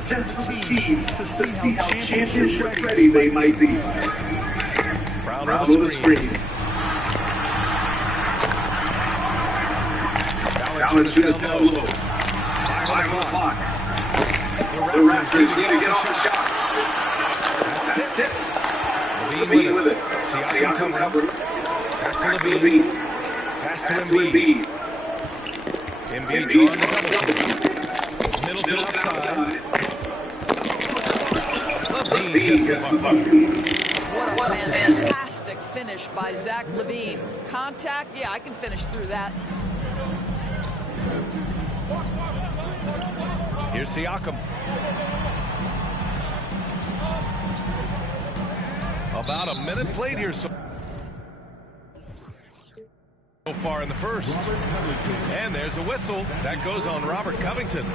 test for the teams to see how championship ready they might be. Brown with the screen. Valanciunas down low. 5 on the clock. The Raptors need to get off the shot. That's tip. Levine with it. Siakam covered. Back to Levine. Pass to Embiid. Embiid drawing the double team. Middleton outside. Levine gets the bucket. What a fantastic finish by Zach LaVine. Contact, yeah, I can finish through that. Here's Siakam. About a minute played here so far in the first. And there's a whistle. That goes on Robert Covington.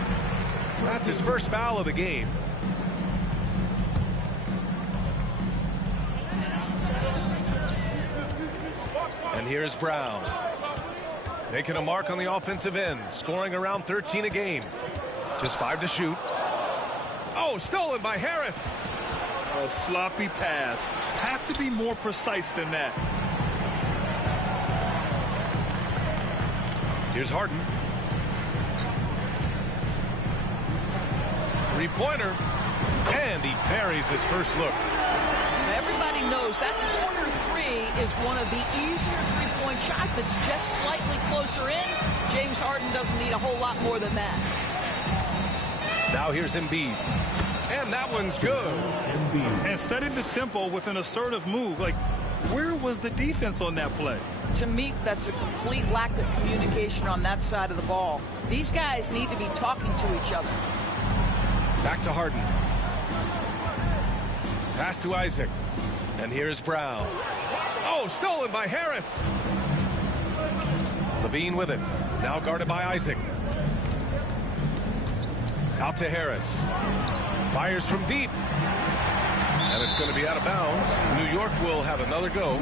That's his first foul of the game. And here's Brown. Making a mark on the offensive end. Scoring around 13 a game. Just 5 to shoot. Oh, stolen by Harris. A sloppy pass. Have to be more precise than that. Here's Harden. Three-pointer. And he parries his first look. Everybody knows that corner three is one of the easier three-point shots. It's just slightly closer in. James Harden doesn't need a whole lot more than that. Now here's Embiid. And that one's good. And setting the tempo with an assertive move. Like, where was the defense on that play? To me, that's a complete lack of communication on that side of the ball. These guys need to be talking to each other. Back to Harden. Pass to Isaac. And here's Brown. Oh, stolen by Harris. Levine with it. Now guarded by Isaac. Out to Harris. Fires from deep. And it's going to be out of bounds. New York will have another go.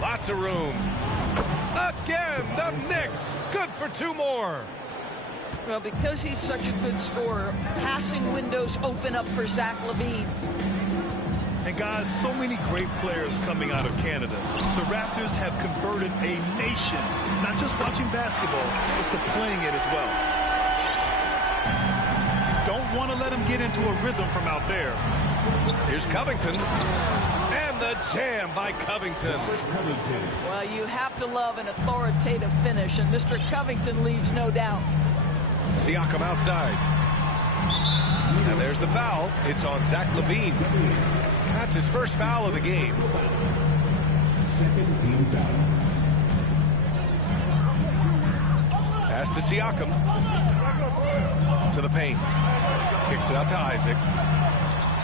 Lots of room. Again, the Knicks. Good for 2 more. Well, because he's such a good scorer, passing windows open up for Zach LaVine. And guys, so many great players coming out of Canada. The Raptors have converted a nation, not just watching basketball, but to playing it as well. Don't want to let him get into a rhythm from out there. Here's Covington. And the jam by Covington. Well, you have to love an authoritative finish, and Mr. Covington leaves no doubt. Siakam outside. And there's the foul. It's on Zach LaVine. That's his first foul of the game. Second team foul. Pass to Siakam. To the paint. Kicks it out to Isaac.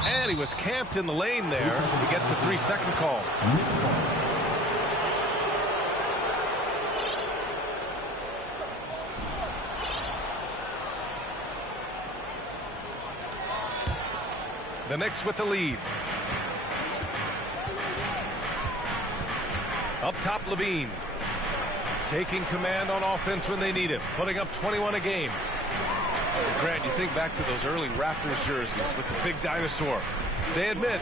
And he was camped in the lane there. He gets a 3-second call. The Knicks with the lead. Up top, Levine. Taking command on offense when they need it. Putting up 21 a game. Grant, you think back to those early Raptors jerseys with the big dinosaur. They admit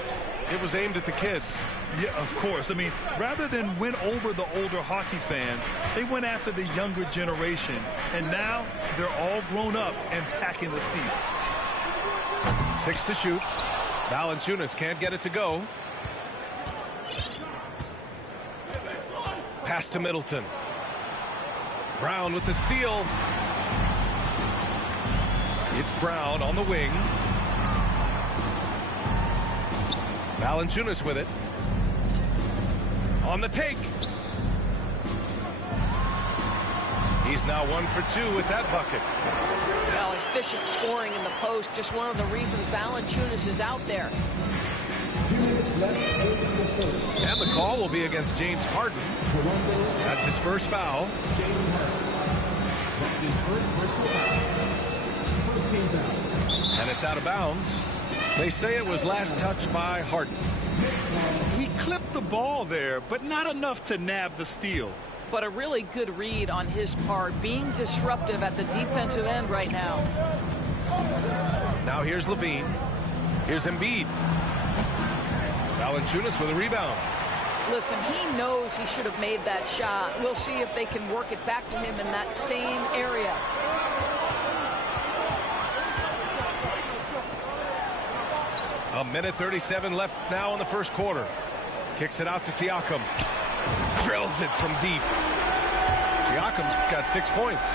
it was aimed at the kids. Yeah, of course. I mean, rather than win over the older hockey fans, they went after the younger generation. And now they're all grown up and packing the seats. 6 to shoot. Valanciunas can't get it to go. Pass to Middleton. Brown with the steal. It's Brown on the wing. Valanciunas with it. On the take. He's now 1 for 2 with that bucket. Well, efficient scoring in the post, just one of the reasons Valanciunas is out there. 2 minutes left in the first. And the call will be against James Harden. That's his first foul. James Harden. That's his first personal foul. First team foul. And it's out of bounds. They say it was last touched by Harden. He clipped the ball there, but not enough to nab the steal. But a really good read on his part, being disruptive at the defensive end right now. Now here's Levine. Here's Embiid. Valanciunas with a rebound. Listen, he knows he should have made that shot. We'll see if they can work it back to him in that same area. A minute 37 left now in the first quarter. Kicks it out to Siakam. Drills it from deep. Siakam's got 6 points.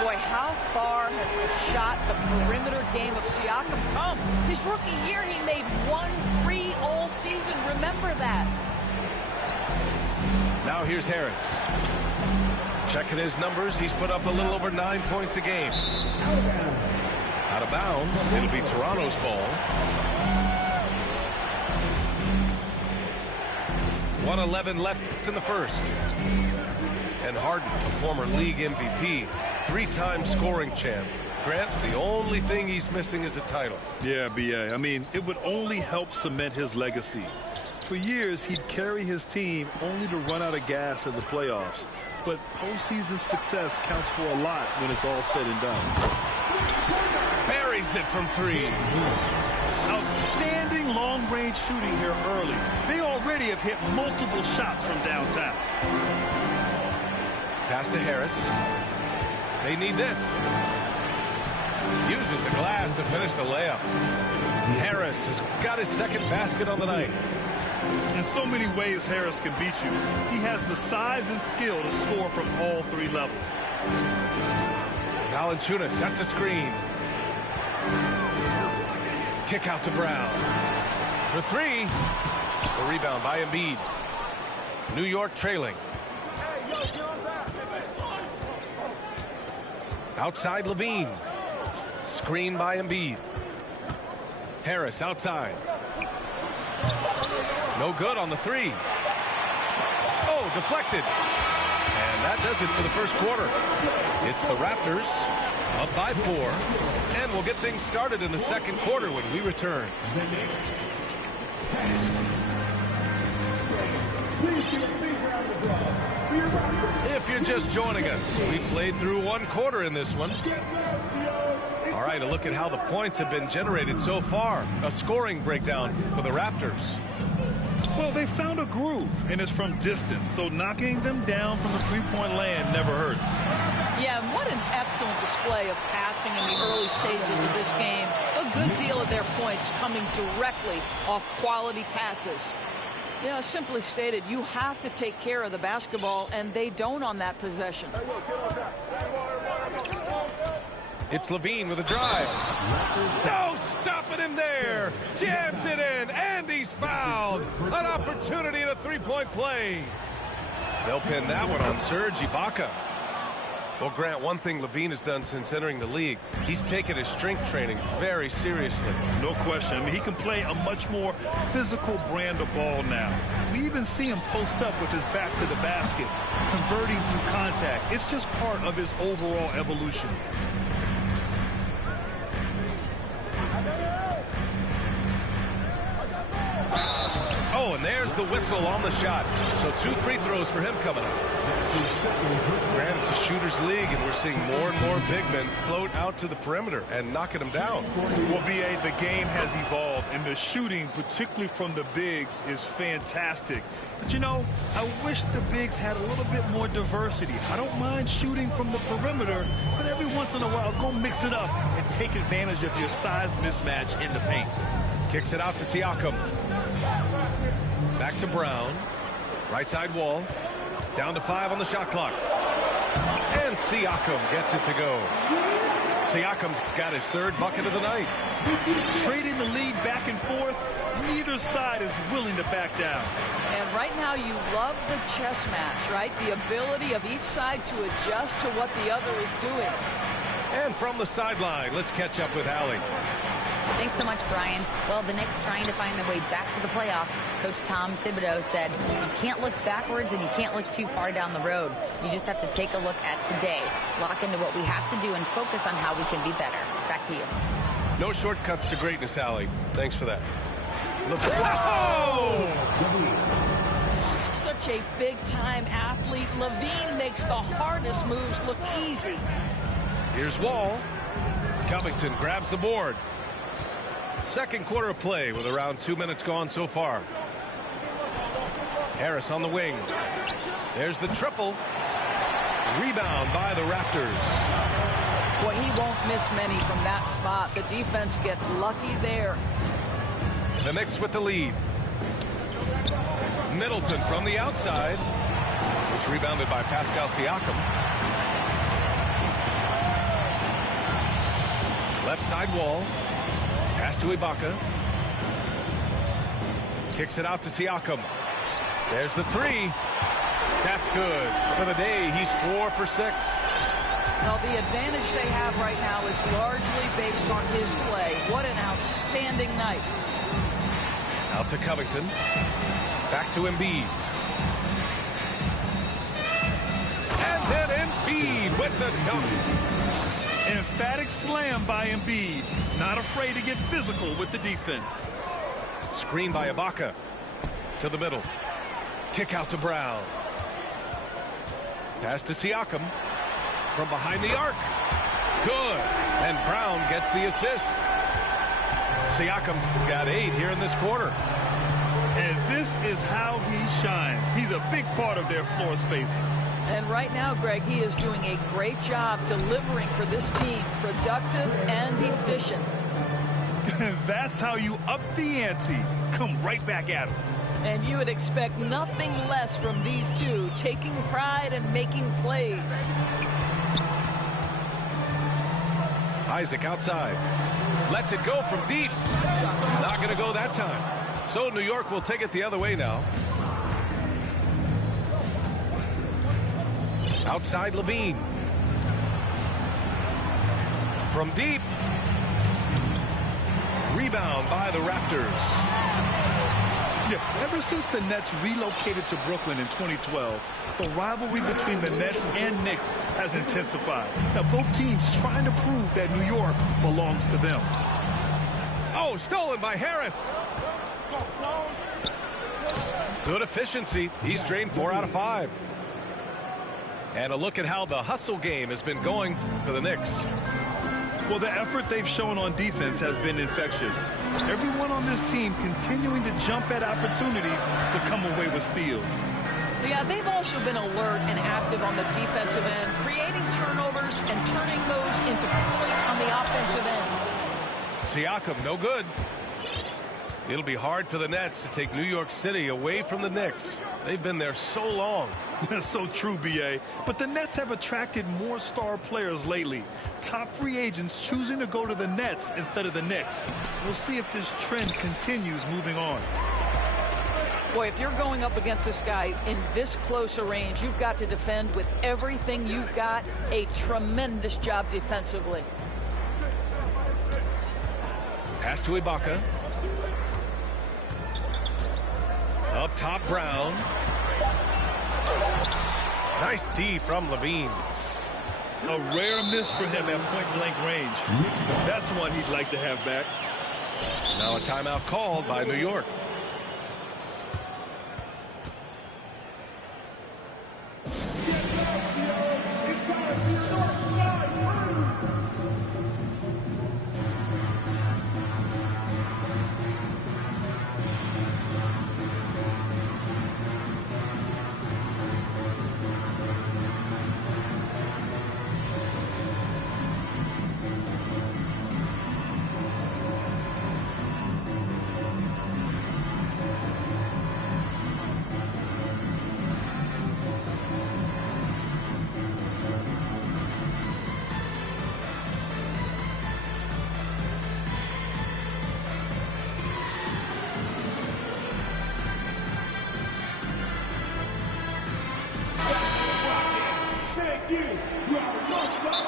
Boy, how far has the shot, the perimeter game of Siakam come? His rookie year, he made 1 3 all season. Remember that. Now here's Harris. Checking his numbers, he's put up a little over 9 points a game. Out of bounds. It'll be Toronto's ball. 1:11 left in the first. And Harden, a former league MVP, 3-time scoring champ. Grant, the only thing he's missing is a title. Yeah, B.A. I mean, it would only help cement his legacy. For years, he'd carry his team only to run out of gas in the playoffs. But postseason success counts for a lot when it's all said and done. Buries it from 3. Outstanding long-range shooting here early. They already have hit multiple shots from downtown. Pass to Harris. They need this. Uses the glass to finish the layup. Harris has got his second basket on the night. In so many ways, Harris can beat you. He has the size and skill to score from all 3 levels. Valanciunas sets a screen. Kick out to Brown. For 3. The rebound by Embiid. New York trailing. Outside Levine. Screen by Embiid. Harris outside. No good on the 3. Oh, deflected. And that does it for the first quarter. It's the Raptors up by 4. And we'll get things started in the second quarter when we return. If you're just joining us, we played through 1 quarter in this one. All right, a look at how the points have been generated so far. A scoring breakdown for the Raptors. Well, they found a groove, and it's from distance, so knocking them down from the three-point land never hurts. Yeah, and what an excellent display of passing in the early stages of this game. A good deal of their points coming directly off quality passes. You know, simply stated, you have to take care of the basketball, and they don't on that possession. It's Levine with a drive. No stopping him there. Jams it in, and he's fouled. An opportunity at a 3-point play. They'll pin that one on Serge Ibaka. Well, Grant, one thing Levine has done since entering the league, he's taken his strength training very seriously. No question. I mean, he can play a much more physical brand of ball now. We even see him post up with his back to the basket, converting through contact. It's just part of his overall evolution. Oh, and there's the whistle on the shot. So 2 free throws for him coming up. Grant, it's a shooter's league, and we're seeing more and more big men float out to the perimeter and knocking them down. Well, B.A., the game has evolved, and the shooting, particularly from the bigs, is fantastic. But, you know, I wish the bigs had a little bit more diversity. I don't mind shooting from the perimeter, but every once in a while, go mix it up and take advantage of your size mismatch in the paint. Kicks it out to Siakam. Back to Brown. Right side wall. Down to 5 on the shot clock. And Siakam gets it to go. Siakam's got his 3rd bucket of the night. Trading the lead back and forth, neither side is willing to back down. And right now you love the chess match, right? The ability of each side to adjust to what the other is doing. And from the sideline, let's catch up with Allie. Thanks so much, Brian. Well, the Knicks trying to find their way back to the playoffs. Coach Tom Thibodeau said, you can't look backwards and you can't look too far down the road. You just have to take a look at today, lock into what we have to do, and focus on how we can be better. Back to you. No shortcuts to greatness, Allie. Thanks for that. Oh! Such a big-time athlete. Levine makes the hardest moves look easy. Here's Wall. Covington grabs the board. Second quarter of play with around 2 minutes gone so far. Harris on the wing. There's the triple. Rebound by the Raptors. Boy, he won't miss many from that spot. The defense gets lucky there. The Knicks with the lead. Middleton from the outside. It's rebounded by Pascal Siakam. Left side Wall. Pass to Ibaka. Kicks it out to Siakam. There's the three. That's good. For the day, he's 4 for 6. Well, the advantage they have right now is largely based on his play. What an outstanding night. Out to Covington. Back to Embiid. And then Embiid with the dunk. Emphatic slam by Embiid. Not afraid to get physical with the defense. Screen by Ibaka. To the middle. Kick out to Brown. Pass to Siakam. From behind the arc. Good. And Brown gets the assist. Siakam's got 8 here in this quarter. And this is how he shines. He's a big part of their floor spacing. And right now, Greg, he is doing a great job delivering for this team. Productive and efficient. That's how you up the ante. Come right back at him. And you would expect nothing less from these two, taking pride and making plays. Isaac outside. Lets it go from deep. Not going to go that time. So New York will take it the other way now. Outside Levine. From deep. Rebound by the Raptors. Yeah, ever since the Nets relocated to Brooklyn in 2012, the rivalry between the Nets and Knicks has intensified. Now, both teams trying to prove that New York belongs to them. Oh, stolen by Harris. Good efficiency. He's drained 4 out of 5. And a look at how the hustle game has been going for the Knicks. Well, the effort they've shown on defense has been infectious. Everyone on this team continuing to jump at opportunities to come away with steals. Yeah, they've also been alert and active on the defensive end, creating turnovers and turning those into points on the offensive end. Siakam, no good. It'll be hard for the Nets to take New York City away from the Knicks. They've been there so long. That's so true, B.A. But the Nets have attracted more star players lately. Top free agents choosing to go to the Nets instead of the Knicks. We'll see if this trend continues moving on. Boy, if you're going up against this guy in this close a range, you've got to defend with everything you've got. A tremendous job defensively. Pass to Ibaka. Up top, Brown. Nice D from Levine. A rare miss for him at point-blank range. That's one he'd like to have back. Now a timeout called by New York.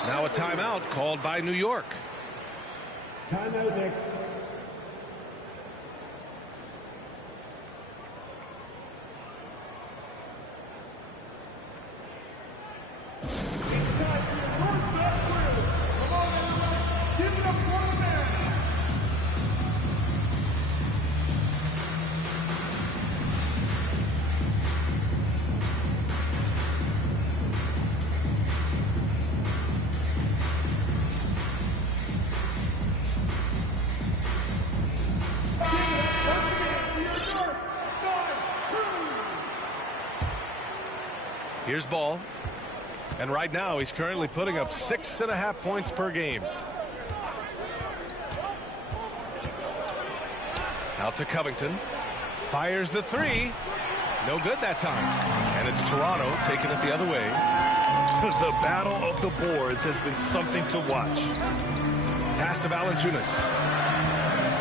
Now a timeout called by New York. Timeout Knicks. Here's Ball. And right now he's currently putting up 6.5 points per game. Out to Covington. Fires the three. No good that time. And it's Toronto taking it the other way. The battle of the boards has been something to watch. Pass to Valanciunas.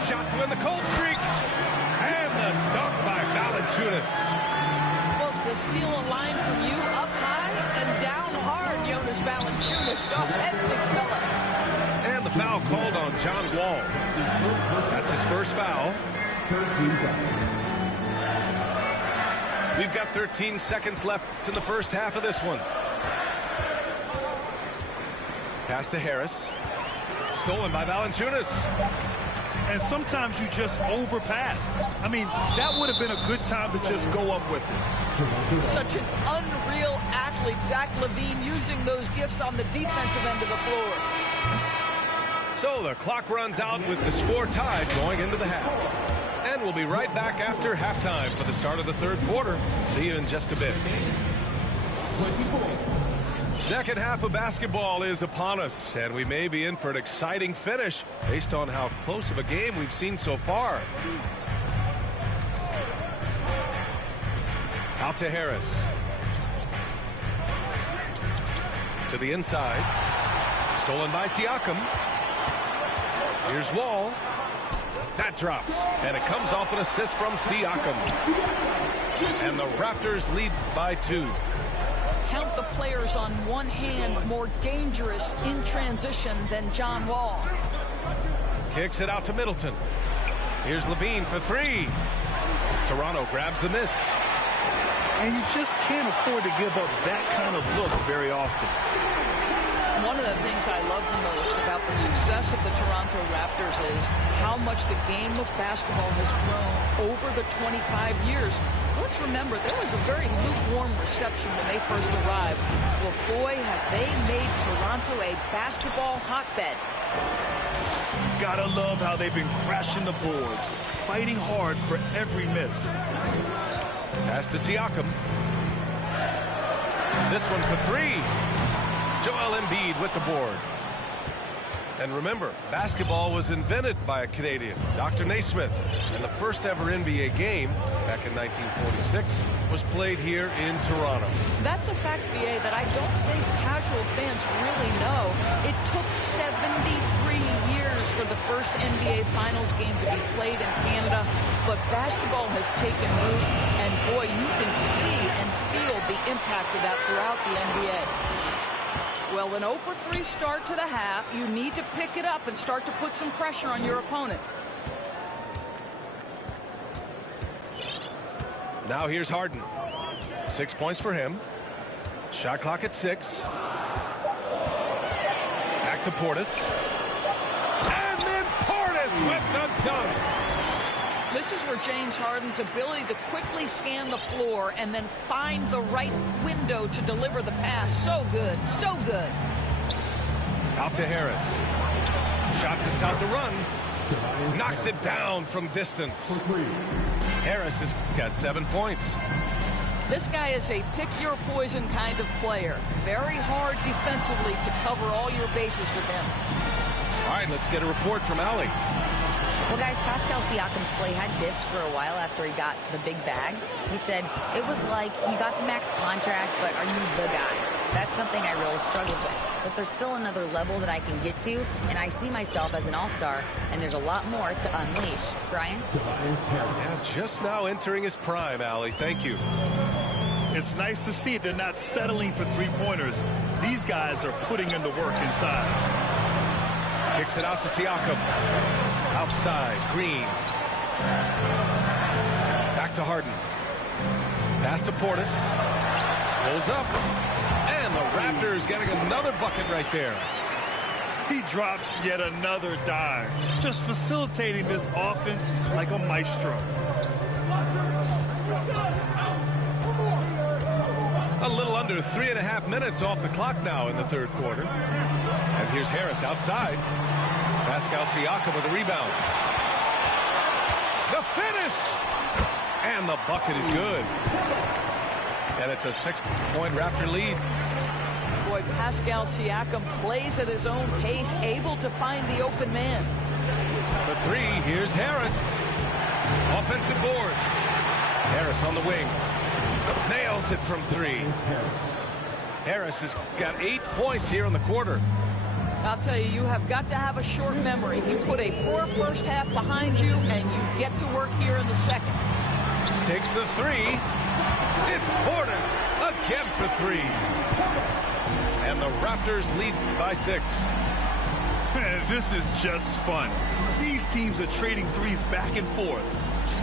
Shot to win the cold streak. And the dunk by Valanciunas. Well, to steal a line from you up high and down hard, Jonas Valanciunas. Go ahead, big fella. And the foul called on John Wall. That's his first foul. We've got 13 seconds left in the first half of this one. Pass to Harris. Stolen by Valanciunas. And sometimes you just overpass. I mean, that would have been a good time to just go up with it. Such an unreal athlete, Zach LaVine, using those gifts on the defensive end of the floor. So the clock runs out with the score tied going into the half. And we'll be right back after halftime for the start of the third quarter. See you in just a bit. Second half of basketball is upon us, and we may be in for an exciting finish based on how close of a game we've seen so far. Out to Harris. To the inside. Stolen by Siakam. Here's Wall. That drops, and it comes off an assist from Siakam. And the Raptors lead by 2. Count the players on one hand more dangerous in transition than John Wall. Kicks it out to Middleton. Here's LaVine for 3. Toronto grabs the miss. And you just can't afford to give up that kind of look very often. One of the things I love the most about the success of the Toronto Raptors is how much the game of basketball has grown over the 25 years. Let's remember, there was a very lukewarm reception when they first arrived. Well, boy, have they made Toronto a basketball hotbed. Gotta love how they've been crashing the boards, fighting hard for every miss. Pass to Siakam. This one for 3. Joel Embiid with the board. And remember, basketball was invented by a Canadian, Dr. Naismith. And the first ever NBA game, back in 1946, was played here in Toronto. That's a fact, BA, that I don't think casual fans really know. It took 73 years for the first NBA Finals game to be played in Canada. But basketball has taken root, and boy, you can see and feel the impact of that throughout the NBA. Well, an 0-for-3 start to the half. You need to pick it up and start to put some pressure on your opponent. Now here's Harden. 6 points for him. Shot clock at 6. Back to Portis. And then Portis with the dunk. This is where James Harden's ability to quickly scan the floor and then find the right window to deliver the pass. So good, so good. Out to Harris. Shot to stop the run. Knocks it down from distance. Harris has got 7 points. This guy is a pick-your-poison kind of player. Very hard defensively to cover all your bases with him. All right, let's get a report from Allie. Well, guys, Pascal Siakam's play had dipped for a while after he got the big bag. He said, it was like, you got the max contract, but are you the guy? That's something I really struggled with. But there's still another level that I can get to, and I see myself as an all-star, and there's a lot more to unleash. Brian? Yeah, just now entering his prime, Allie. Thank you. It's nice to see they're not settling for three-pointers. These guys are putting in the work inside. Kicks it out to Siakam. Outside, Green. Back to Harden. Pass to Portis. Pulls up. And the Raptors getting another bucket right there. He drops yet another dime, just facilitating this offense like a maestro. A little under 3.5 minutes off the clock now in the third quarter. And here's Harris outside. Pascal Siakam with a rebound. The finish! And the bucket is good. And it's a 6-point Raptor lead. Boy, Pascal Siakam plays at his own pace, able to find the open man. For three, here's Harris. Offensive board. Harris on the wing. Nails it from three. Harris has got 8 points here in the quarter. I'll tell you, you have got to have a short memory. You put a poor first half behind you, and you get to work here in the second. Takes the three. It's Portis again for three. And the Raptors lead by 6. This is just fun. These teams are trading threes back and forth.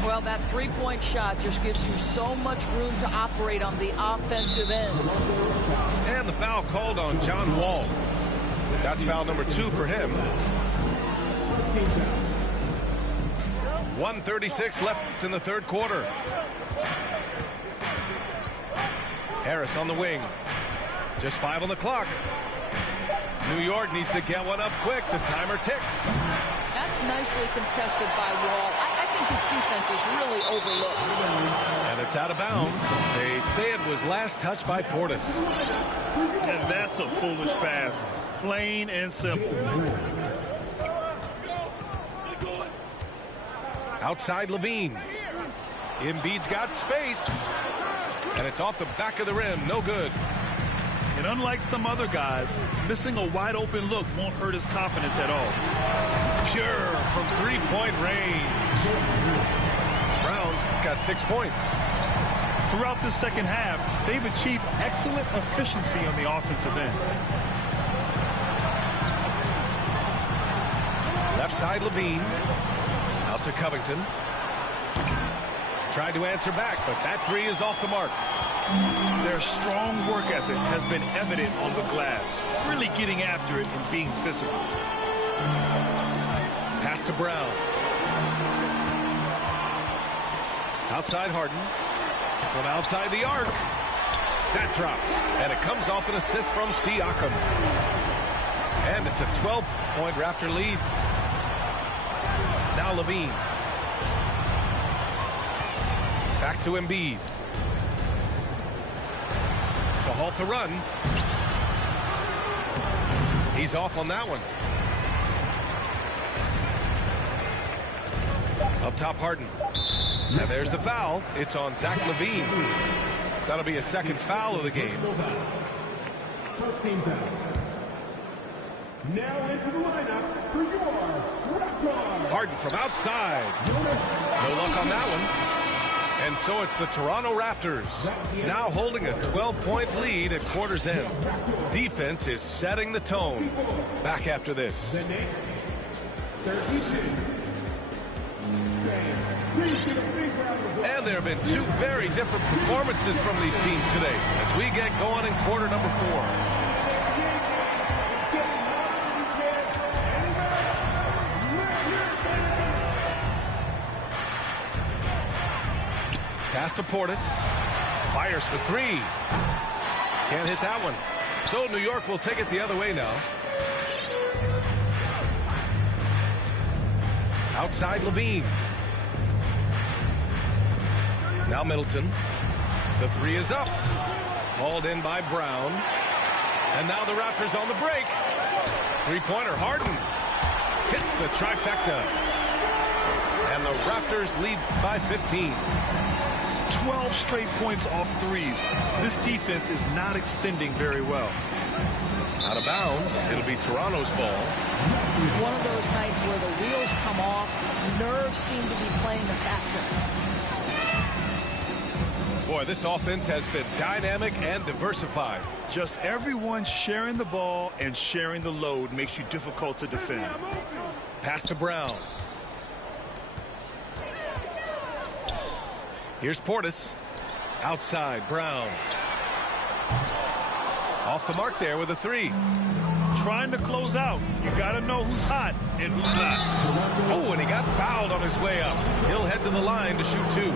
Well, that three-point shot just gives you so much room to operate on the offensive end. And the foul called on John Wall. That's foul number 2 for him. 1:36 left in the third quarter. Harris on the wing. Just 5 on the clock. New York needs to get one up quick. The timer ticks. That's nicely contested by Wall. I think his defense is really overlooked. And it's out of bounds. They say it was last touched by Portis. And that's a foolish pass. Plain and simple. Outside Levine. Embiid's got space. And it's off the back of the rim. No good. And unlike some other guys, missing a wide open look won't hurt his confidence at all. Pure from three-point range. Brown's got 6 points. Throughout this second half, they've achieved excellent efficiency on the offensive end. Left side Levine. Out to Covington. Tried to answer back, but that three is off the mark. Their strong work ethic has been evident on the glass, really getting after it and being physical. Pass to Brown. Outside Harden. From outside the arc. That drops. And it comes off an assist from Siakam. And it's a 12-point Raptor lead. Now Levine. Back to Embiid. To halt the run. He's off on that one. Up top Harden. And there's the foul. It's on Zach LaVine. That'll be a second foul of the game. First team foul. Now into the lineup for your Raptors. Harden from outside. No luck on that one. And so it's the Toronto Raptors now holding a 12-point lead at quarter's end. Defense is setting the tone. Back after this. The Knicks, 32. And there have been two very different performances from these teams today as we get going in quarter number 4. Pass to Portis. Fires for three. Can't hit that one. So New York will take it the other way now. Outside Levine. Now Middleton. The three is up. Hauled in by Brown. And now the Raptors on the break. Three-pointer Harden. Hits the trifecta. And the Raptors lead by 15. 12 straight points off threes. This defense is not extending very well. Out of bounds. It'll be Toronto's ball. One of those nights where the wheels come off, nerves seem to be playing a factor. Boy, this offense has been dynamic and diversified. Just everyone sharing the ball and sharing the load makes you difficult to defend. Pass to Brown. Here's Portis. Outside, Brown. Off the mark there with a three. Trying to close out. You got to know who's hot and who's not. Oh, and he got fouled on his way up. He'll head to the line to shoot two.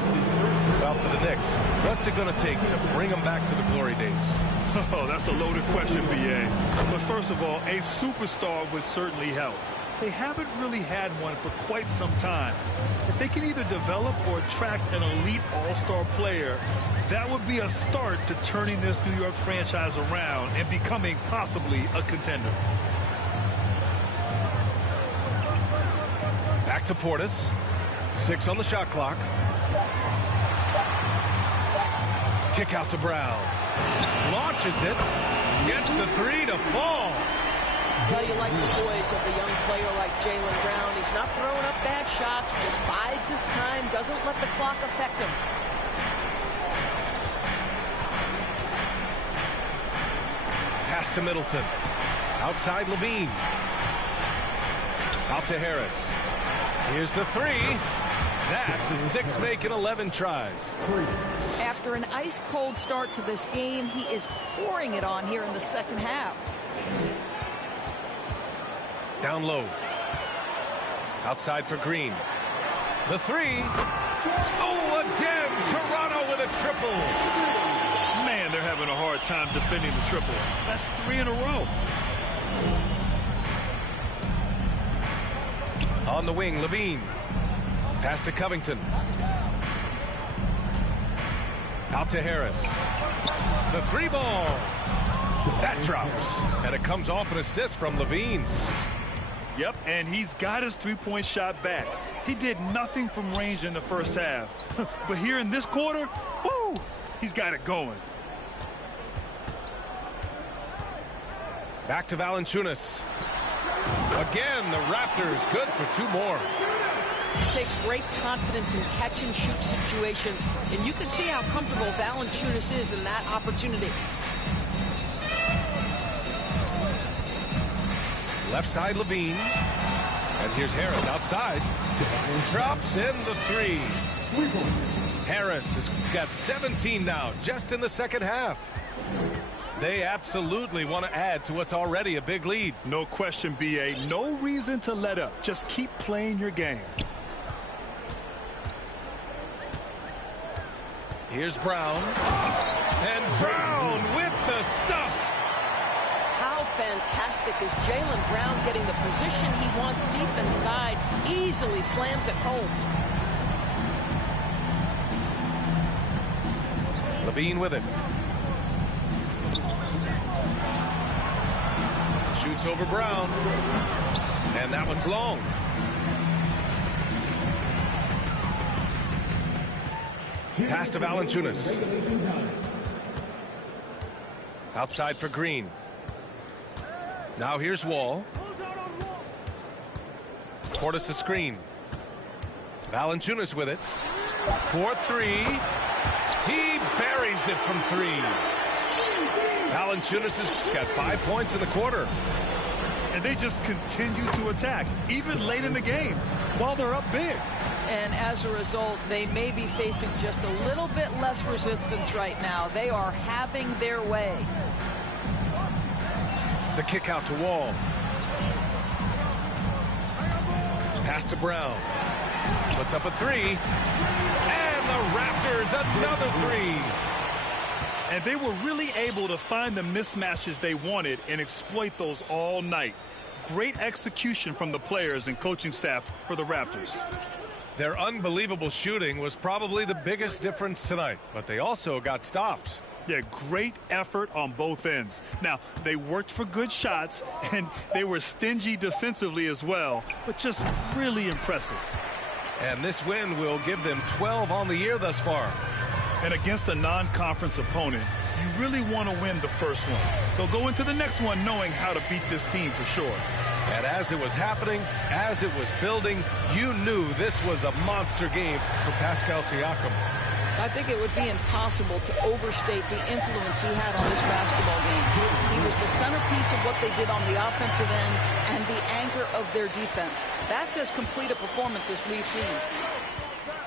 Well, for the Knicks, what's it going to take to bring them back to the glory days? Oh, that's a loaded question, B.A. But first of all, a superstar would certainly help. they haven't really had one for quite some time. If they can either develop or attract an elite all-star player, that would be a start to turning this New York franchise around and becoming possibly a contender. Back to Portis. 6 on the shot clock. Kick out to Brown. Launches it. Gets the 3 to fall. Well, you like the poise of a young player like Jaylen Brown. He's not throwing up bad shots, just bides his time, doesn't let the clock affect him. Pass to Middleton. Outside Levine. Out to Harris. Here's the 3. That's a 6 making 11 tries. After an ice-cold start to this game, he is pouring it on here in the second half. Down low. Outside for Green. The 3. Oh, again! Toronto with a triple. Man, they're having a hard time defending the triple. That's 3 in a row. On the wing, Levine. Pass to Covington. Out to Harris. The 3 ball. That drops. And it comes off an assist from Levine. Yep, and he's got his three-point shot back. He did nothing from range in the first half. But here in this quarter, woo, he's got it going. Back to Valanciunas. Again, the Raptors good for 2 more. He takes great confidence in catch-and-shoot situations, and you can see how comfortable Valanciunas is in that opportunity. Left side, Levine. And here's Harris outside. Drops in the 3. Harris has got 17 now, just in the second half. They absolutely want to add to what's already a big lead. No question, B.A. No reason to let up. Just keep playing your game. Here's Brown. And Brown with the stuff. How fantastic is Jaylen Brown getting the position he wants deep inside, easily slams it home. Levine with it. Shoots over Brown. And that one's long. Pass to Valanciunas. Outside for Green. Now here's Wall. Portis a screen. Valanciunas with it. 4-3. He buries it from 3. Valanciunas has got 5 points in the quarter. And they just continue to attack, even late in the game, while they're up big. And as a result, they may be facing just a little bit less resistance right now. They are having their way. The kick out to Wall. Pass to Brown. Puts up a 3. And the Raptors another 3. And they were really able to find the mismatches they wanted and exploit those all night. Great execution from the players and coaching staff for the Raptors. Their unbelievable shooting was probably the biggest difference tonight, but they also got stops. Yeah, great effort on both ends. Now, they worked for good shots, and they were stingy defensively as well, but just really impressive. And this win will give them 12 on the year thus far. And against a non-conference opponent, you really want to win the first one. They'll go into the next one knowing how to beat this team for sure. And as it was happening, as it was building, you knew this was a monster game for Pascal Siakam. I think it would be impossible to overstate the influence he had on this basketball game. He was the centerpiece of what they did on the offensive end and the anchor of their defense. That's as complete a performance as we've seen.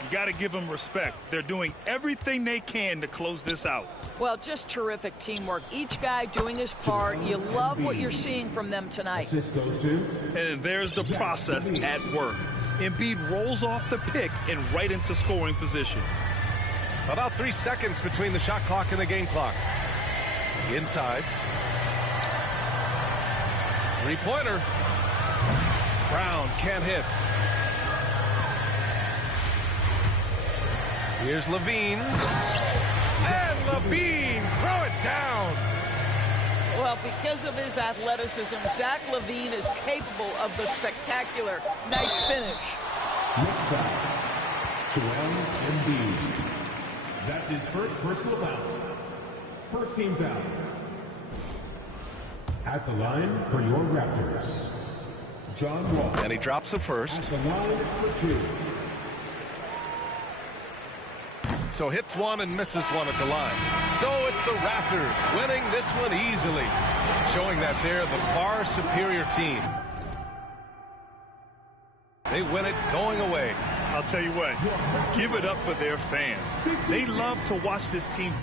You got to give them respect. They're doing everything they can to close this out. Well, just terrific teamwork. Each guy doing his part. You love what you're seeing from them tonight. And there's the process at work. Embiid rolls off the pick and right into scoring position. About 3 seconds between the shot clock and the game clock. Inside. Three-pointer. Brown can't hit. Here's Levine. And Levine throw it down. Well, because of his athleticism, Zach LaVine is capable of the spectacular. Nice finish. Next foul, Joel Embiid. That's his first personal foul. First team foul. At the line for your Raptors, John Wall. And he drops it first. At the line for 2. So hits one and misses one at the line. So it's the Raptors winning this one easily, showing that they're the far superior team. They win it going away. I'll tell you what, give it up for their fans. They love to watch this team